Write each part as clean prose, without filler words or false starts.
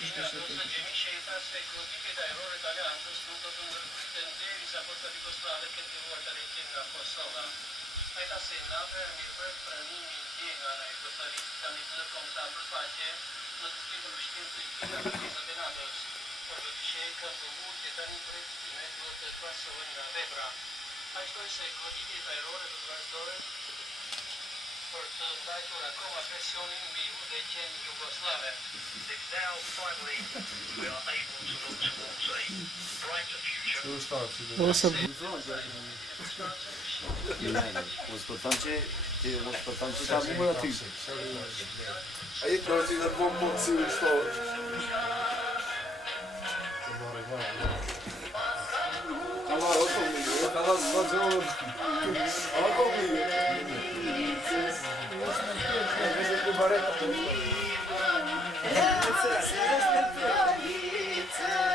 Siguranța gemișeita securitatea aerore italiane sunt tenderi za porta di Costrale che ti vuole richiedere a Kosova. Hai da segnare mi per pranimi indiega na ipotarica mi per contabile pace na tutto știință să de nada. Ori ce că buti tani preț ne tot pasă în Vebra. Hai să securitatea aerore do Brasdore. Për të mbajtur akoma presionin mbi udhëheqjen jugoslave. Now finally we are able to look towards a brighter future. Оспортам че там има на ти. Aí trouxe da bom boxing store. Calma, comigo. Calma, fazer um. Olha comigo.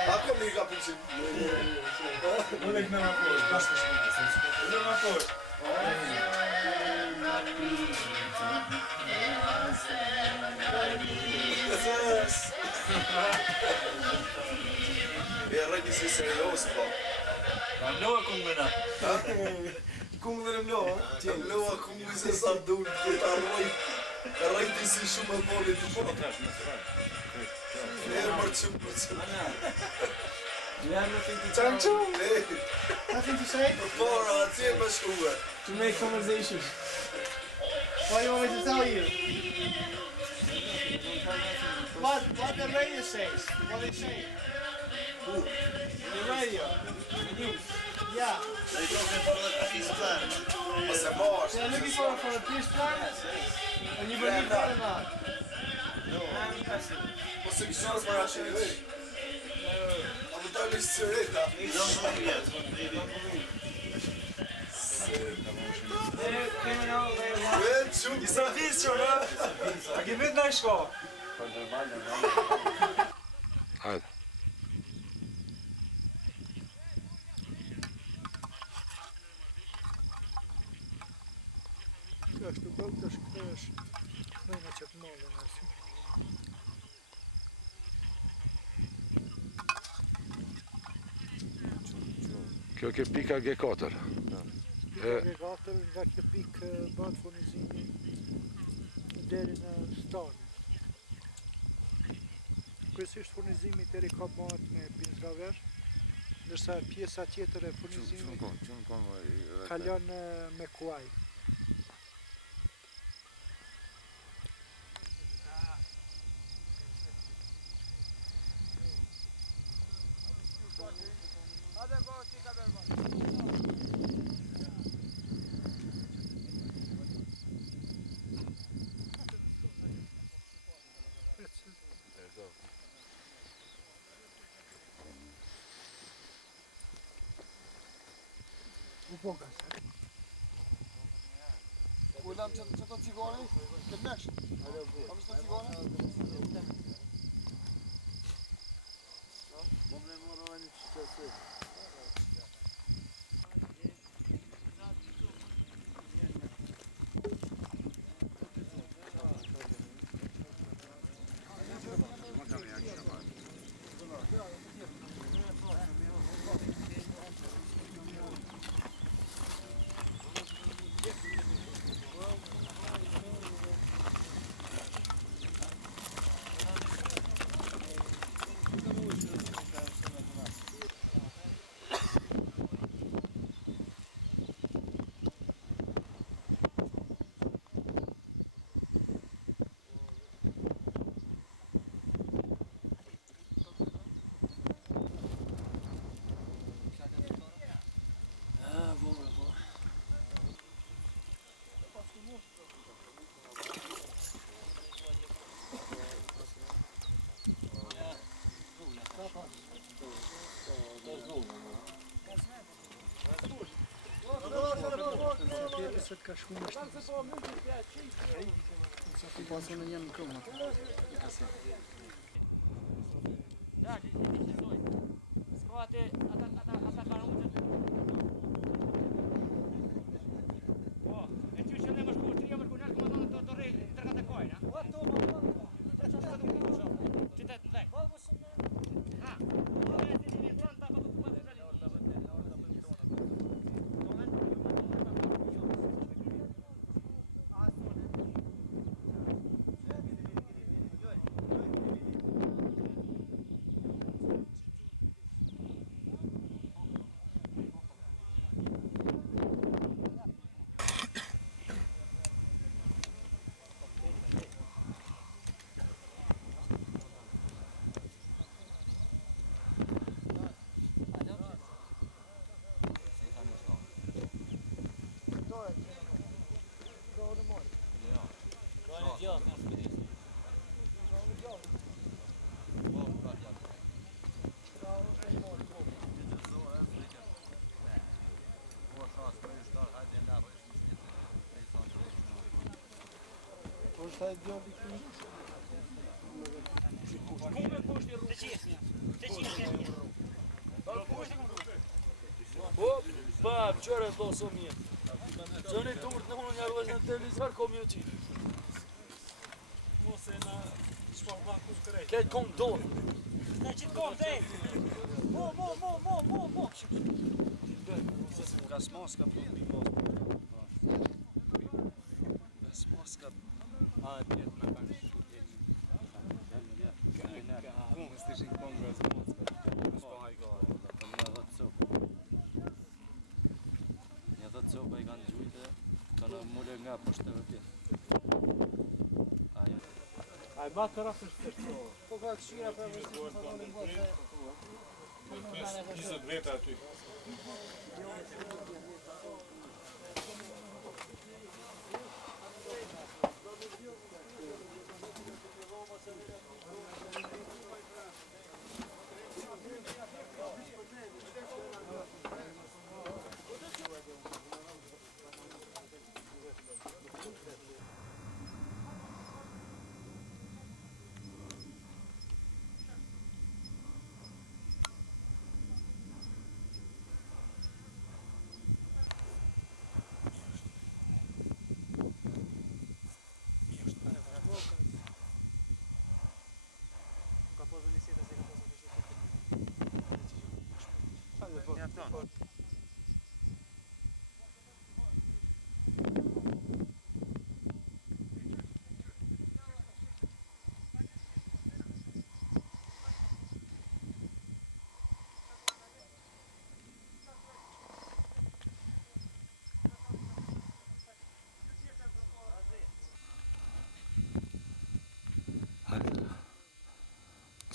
Olha comigo, Capuchinho. Olha que não é uma coisa, basta não é uma coisa. Errei ser serioso, pô. Não é como não. Como não é melhor? Não é como você sabe do que tá ruim. Errei de ser chuma bola de pô. É marchum. You have nothing to Chancho. Nothing to say? Bora, tem mais rua. to make conversation. What do you want me to tell you? What the radio says? What they say? Who? The radio. The news. Yeah. Você mostra. They're looking for a peace plan. And you believe that or not? Você que chama para a gente. A botar lhe sereta. They're criminal, they're law. Well, chu. Isso é vício, né? Aqui vem na escola. Hajde. Kështu bëllë të shkësh mëjnë që të mollën asë. Kjo ke pika G4. G4 nga kjo pikë bëtë furnizimi deri në stani. Kryesisht furnizimi deri ka bëhet me Pinzgaver, ndërsa pjesa tjetër e furnizimit kalon me Kuaj. U poka se. Kujtam që të cigoni? Këtë meksh? A mështë të cigoni? Se të ka shku në shtë. Sa të pasë në një mikronë. Në kaset. Da, scoate atacarul. Oh, deci eu Është ai djalli këtu? Pa, qërë do së mjetë. Qënë i turët në unë njarëvës në televizor, kom ju qitë. Mos e na shpah banku kërrejt. Këtë kom dorë. Na qitë kom, dhej! Mo! Ka smaska për të bimos. Ka smaska. A, tjetë me kanë shumë jeni. Kumë së të shinë konë nga smoska. Në shpah hajgare. Një dhe të copa i kanë gjujtë, kanë mulle nga poshtë të vëpjet. Ai ma të rafë është të Po ka këshira për vështirë të thonë botë. 20 metra aty.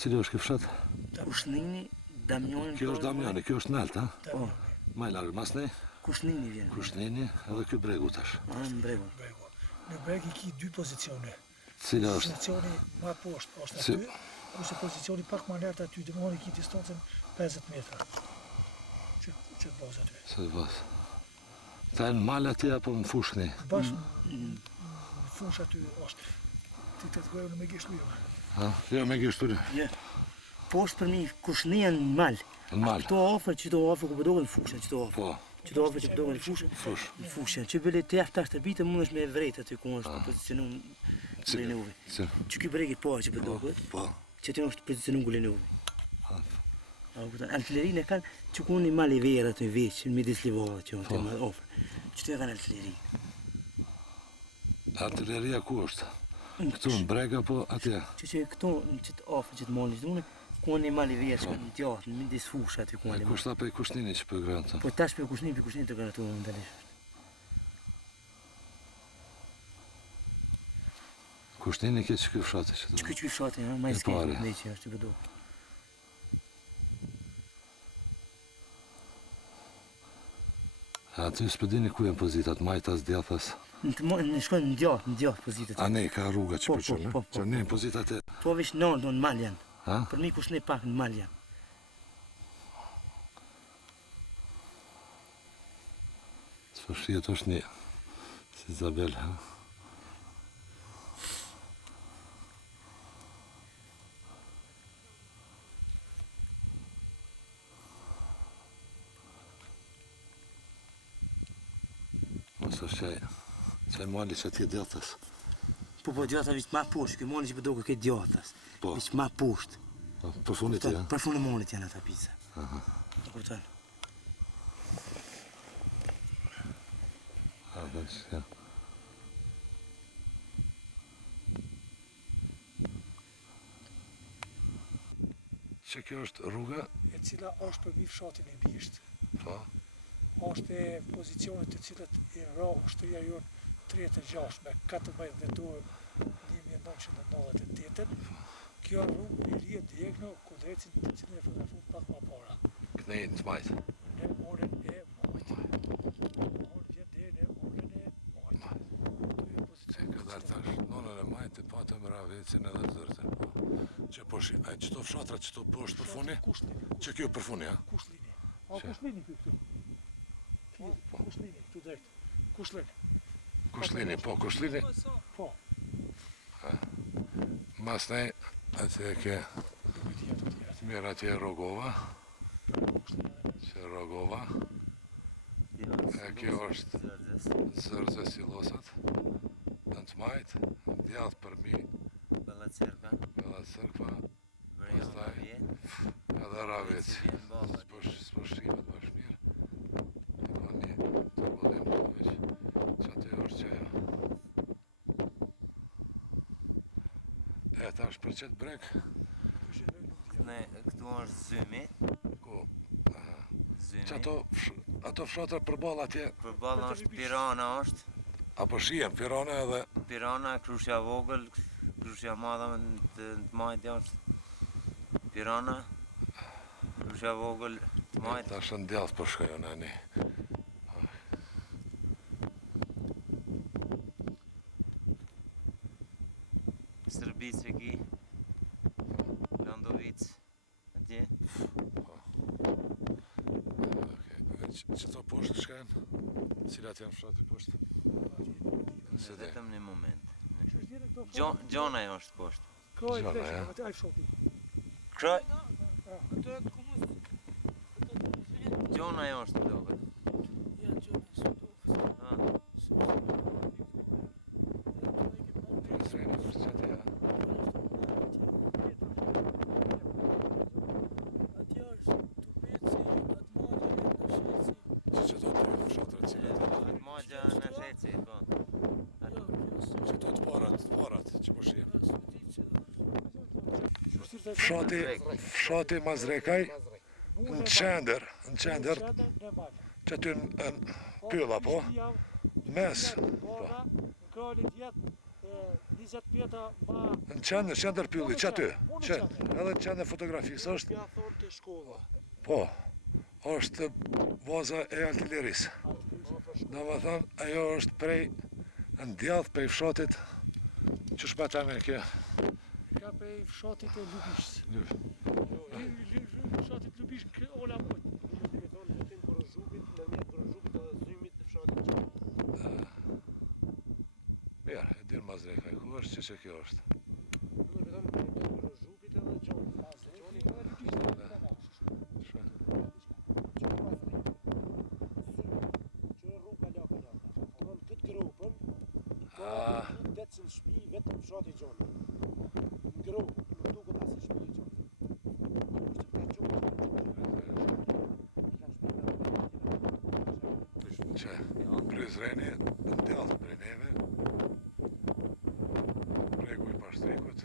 Cili është kjo fshat? Kushnini, Damjani. Kjo është Damjani, kjo është Nalt, ha? Po, Ma i largë mas ne, Kushnini vjen. Kushnini, edhe ky bregu tash. Në bregu. Në breg i ki dy pozicione. Cila është? Pozicioni ma poshtë është Si- aty, ose pozicioni pak ma lart aty, dhe më i ki distancën 50 metra. Që të bazë aty. Se vas. Ta e në mal atje apo në fush këni? Bashkë në fush aty është. Ti të të gojë në me gishtë lujë. Ha? Jo, me gjështuri. Poshtë për mi Kushnija në mal. Në mal. Këto ofër, që do ofër ku përdohen në fushë, që do ofër. Po, Që do ofër që përdohen në fushë. fush. Në fushë. Që bële të jaftë ashtë të bitë, mund është me vrejt aty ku është pozicionu gullin e uve. Si? Që ky bregi po që përdohet, Po. që të është pozicionu gullin e uve. Ha, Artillerinë e kanë që ku një mal i verë aty veç, në midis livada që të më ofër. Që të e kanë artilleri. Artilleria ku është? Këtu në breg apo atje? Që këto që të ofër që të mali që dune, ku një mal i verë, në tjatë, në midis fushë aty ku E një mal. kushta pe kushtini që për granë të? Po tash për kushnin të garatuar momentalisht. Kushtini ke që kjo fshati që Që të? ky fshati, ma i E skejtë, pare. ne që është të bëdo. Aty s'pëdini ku e në pozitat, majtas, djathas. Në shkojnë në djatë pozitët. A ne, ka rruga që Po, për qënë, po, po. që ne në pozitat e... Po vesh në mal janë. Ha? Për mi kushne pak në mal janë. Së fëshjet është një, si Izabel, ha? Mos është qaj mali që ati djathas. Po djata vishë ma poshtë, kjo mali që përdo këtë djatas. Po. Vishë ma poshtë. Për funit e, ha? Për funë malit janë ata pizza. Po kupton. A, bësh, ja. Që kjo është rruga? E cila është për mi fshatin e bisht. Po. Është e pozicionit të cilat i ra ushtria jonë 36 me 14 dhjetor 1998. Kjo rrugë i rrjet djegno kudrecin të cilën e fotografu pak ma para. Kënej në të majtë. Në orën e majtë. Orën vjen dhe në orën e majtë. Dhe tash, nonën e majtë, patëm Ravecin edhe Zërtën. Që po shi, ai qëto fshatra qëto po është përfuni? Që kjo përfuni, ha? Kushlini. A kushlini këtu. Kushlini, tu drejt. Kushlini. Kushlini, po, kushlini. Po. Mas nej, atë e ke mirë atje Rogova. Që Rogova. E kjo është Zërzës i losat. Në të majtë, djath për mi. Bella Cerka. Pastaj edhe Ravec. S'po shqimet bash mirë. E ka një të volim të veç. Që aty është qeja. E tash për qëtë brek. Këtu është zymi. Ku? Zymi. Që ato fshatra përballa atje. Përballa është Pirana është. Apo shijem, Pirana edhe... Pirana, Krushja Vogël, Krushja Madha të majtë është. Pirana, Krushja Vogël të majtë. Ta shën djath për shkajon e një. Sërbic e ki. Landovic. Atje. Që to poshtë shkajon? Cilat janë fshatri poshtë? Vetëm një moment. Gjona jo është poshtë. Kraj fleshë, atë ai fshoti. Kraj? Gjona jo është doket. Fshati Mazrekaj në qender, që aty në pylla, po? Mes, po. Në qender pylli, që aty? Edhe në qender fotografisë është? Po, është vaza e artillerisë. Do më thënë, ajo është prej në djath prej fshatit që shpata me kjo. Ka prej fshatit e Lubishës. Fshatit Lubish në ola mojtë. Mirë, e dirë Mazrekaj, ku është që kjo është? Në shpi vetëm fshati Gjoni. Në gru, nuk duket asë shpi Gjoni. Që, Prizreni, në djallë prej neve, regu i pashtrikut,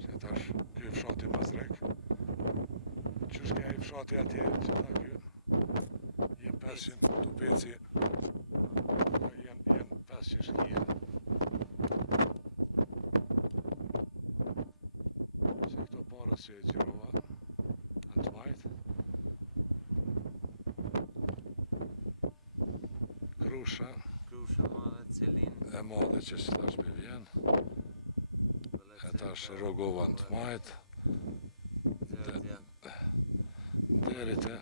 që tash kjo fshati Mazrek, që shkja i fshati atje, që ta kjo, jem 500 tupeci, jem 500 shkije. Që këto parës që e gjirova, në të majtë, Krusha madhe, Celin. E madhe që si tash me vjen. E tash Rogova në të majtë. Derite.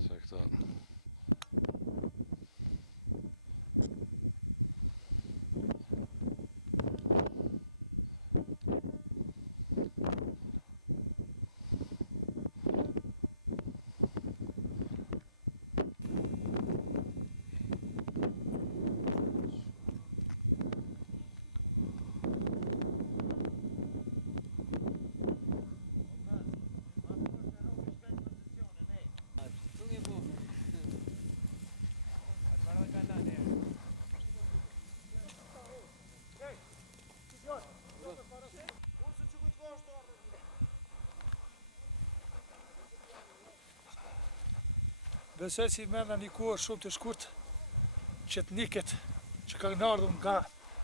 Se këta Besoj si menda një kohë shumë të shkurt që të niket që kanë ardhur nga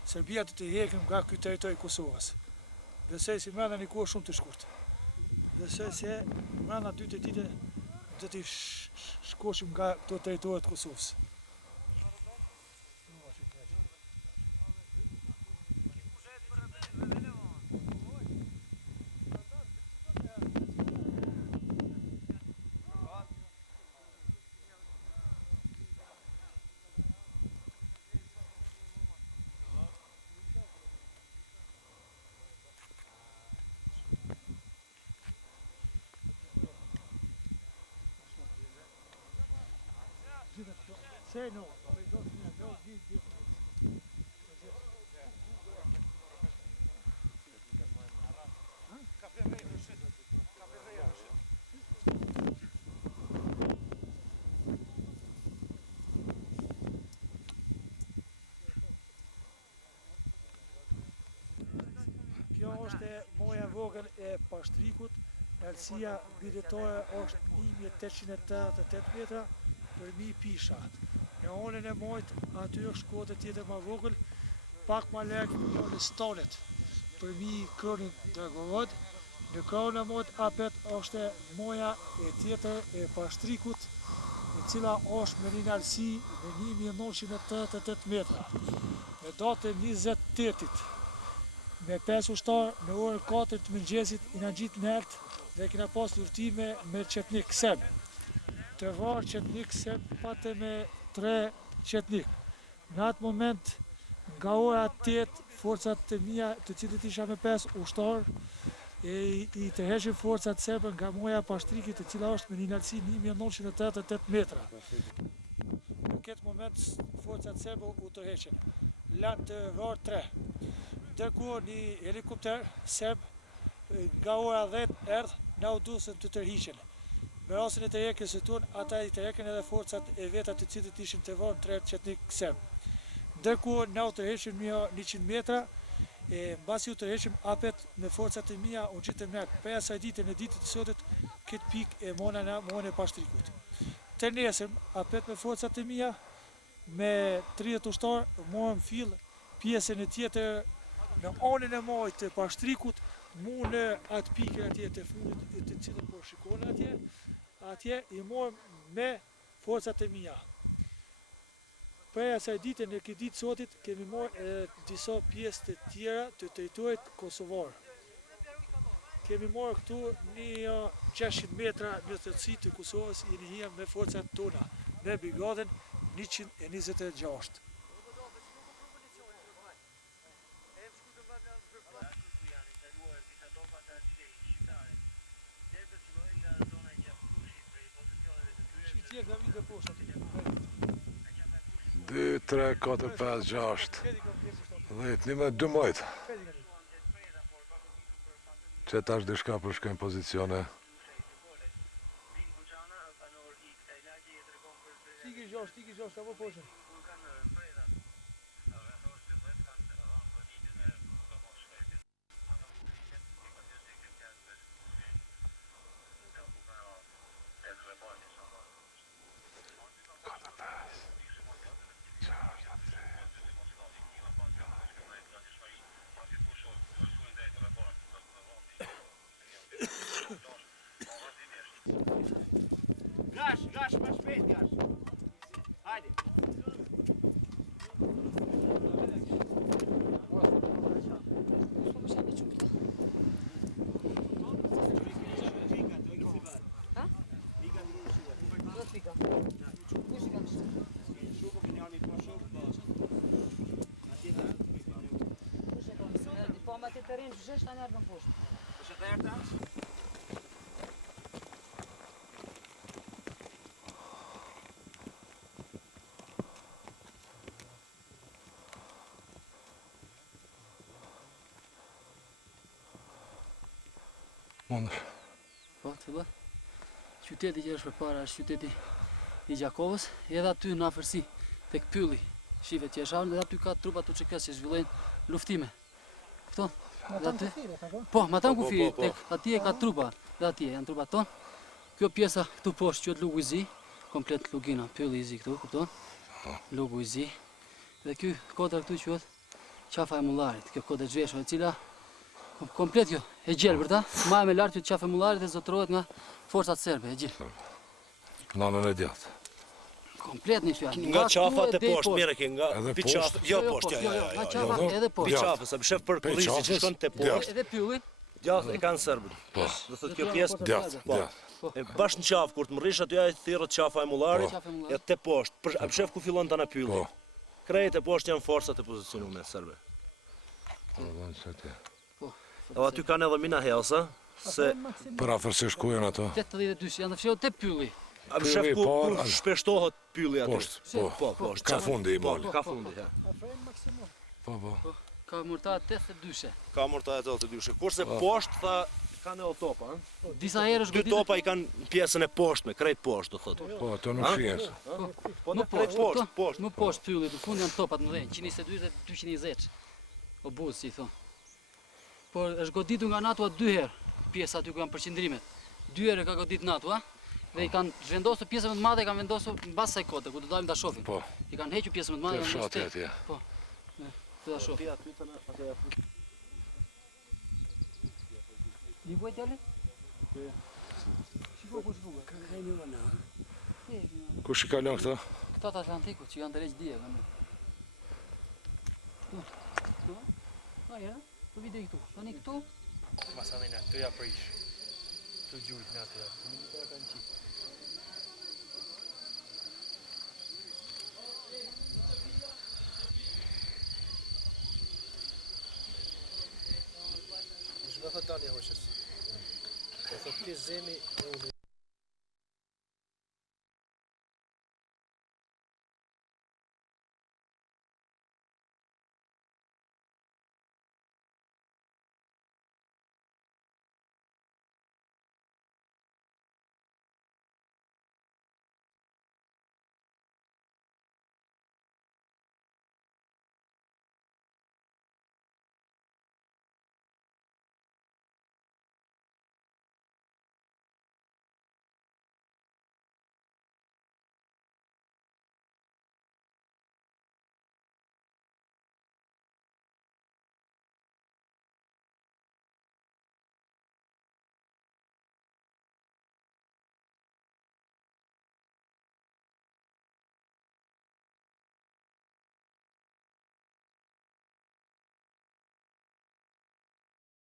Serbia të hekim nga ky territori i Kosovës. Besoj si menda një kohë shumë të shkurt. Besoj se menda 2 ditë do t'i shkoshim nga këto territoret të Kosovës. Say no. Kjo është moja vogël e Pashtrikut, lartësia videtore është 1888 metra për 1000 pisha. Në onën e mojt, aty është shkote tjetër ma vogël, pak ma larg në Stolet, për 1000 kronin dërgorod. Në krahun e mojt apet është moja e tjetër e Pashtrikut, e cila është me një lartësi në 1988 metra. Me datën 28-it, me 5 ushtar në orën 4 të mëngjesit i na gjit nert dhe kena pas luftime me qetnik serb. Të varë qetnik serb pate me 3 qetnik. Në atë moment, nga ora 8, forcat të mia, të cilët isha me 5 ushtar, i tërheqin forcat serbe nga moja Pashtrikit, e cila është me një lartësi 1988 metra. Në këtë moment, forcat serbe u tërheqin. Lanë të varë 3. Ndërkohë një helikopter serb nga ora 10 erdhë na u dusën të tërhiqen. Me rastin e tërheqjes së tonë, ata i tërheqën edhe forcat e veta të cilët ishin të varë 3 qetnik serb. Ndërkohë na u tërheqën 100 metra, e mbasi u tërheqëm apet me forcat e mia u gjitëm nert. Për asaj dite në ditët e sotit, këtë pikë e mona na monë e Pashtrikut. Të nesëm, apet me forcat e mia, me 30 ushtar, morëm fill pjesën e tjetër në anën e majtë të Pashtrikut, mu në atë pikën atje të fundit të cilën po shikoni atje i morëm me forcat e mia. Për asaj dite në këtë ditë sotit kemi marrë disa pjesë të tjera të territorit kosovar. Kemi marrë këtu një 600 metra në thellësi të Kosovës i njëhia me forcat tona, me brigadën 126. Shqitje nga vitë e poshtë aty. 2, 3, 4, 5, 6, 10, 12. Që tash dishka përshkojnë pozicione. Tiki 6, apo poshtë. Gash, ma shpejt, gash. Hajde. Po ma të tërën zhështë anë ardhën poshtë. Është të erta? Mundësh. Po, të bë. Qyteti që është përpara është qyteti i Gjakovës, edhe aty në afërsi tek pylli. Shive që është edhe aty ka trupa të çekës që zhvillojnë luftime. Këto? Po, ma tam kufi, tek atje ka trupa, dhe atje janë trupat tonë. Kjo pjesa këtu poshtë quhet lugu i zi, komplet lugina, pylli i zi këtu, kupton? Lugu i zi. Dhe ky kodra këtu quhet qafa e mullarit, kjo kodër zhveshur e cila komplet kjo e gjelbërta, ma me lartë qafa e mullarit e zotërohet nga forcat serbe, e gjelbër. Nanën e djatë. Komplet një fjalë. Nga qafat e poshtë, mire ke nga Edhe pi poshtë? qafë, jo poshtë, Nga qafat edhe pi poshtë. qafë, sa shef për kurrizi që shkon te poshtë. Edhe pylli. Djathtë e kanë serbët. Po. Do thotë kjo pjesë Djathtë, po. djathtë. E bash në qafë kur të mrish aty ai thirrët qafa e mullarit, e te poshtë. A shef ku fillon tana pylli. Po. Krejt e poshtë janë forcat e pozicionuara serbe. Edhe aty kanë edhe mina helsa, se Për afërsisht ku janë ato? 82 janë të fshehur te pylli. a shef ku shpeshtohet pylli aty. Poshtë, po. Ka fundi i mali. Ka fundi, ja. Po. Ka murta 82. Ka morta e 82. Kurse poshtë tha kanë edhe topa, ëh. Disa herë është Dy goditur. topa i kanë pjesën e poshtme, krejt poshtë do thotë. Po, ato nuk shihen. Po Më krejt poshtë, poshtë. më poshtë pylli, në fund janë topat më dhënë, 122 dhe 220. O buz, si thon. Por është goditur nga NATO dy herë, pjesa aty ku janë përqendrimet. 2 herë ka goditur NATO, a? Dhe i kanë zhvendosur pjesën më të madhe, i kanë vendosur mbas saj kote, ku do dalim ta shohim. Po. I kanë hequr pjesën më të madhe, Të kanë fshati mbështetur. atje. Po. Të ta shohim. Li vuoi djali? Shiko ku shfuga. Ka një vana. Kush i kalon këta? Këta të Atlantikut që janë të reqë dje, kanë. Këtu? Na ja, po vide këtu. Tani këtu? Masalina, tu ja prish. Tu gjujt në atë. Militar kanë qitë. Shme thot Dani Hoqës. E thot ti zemi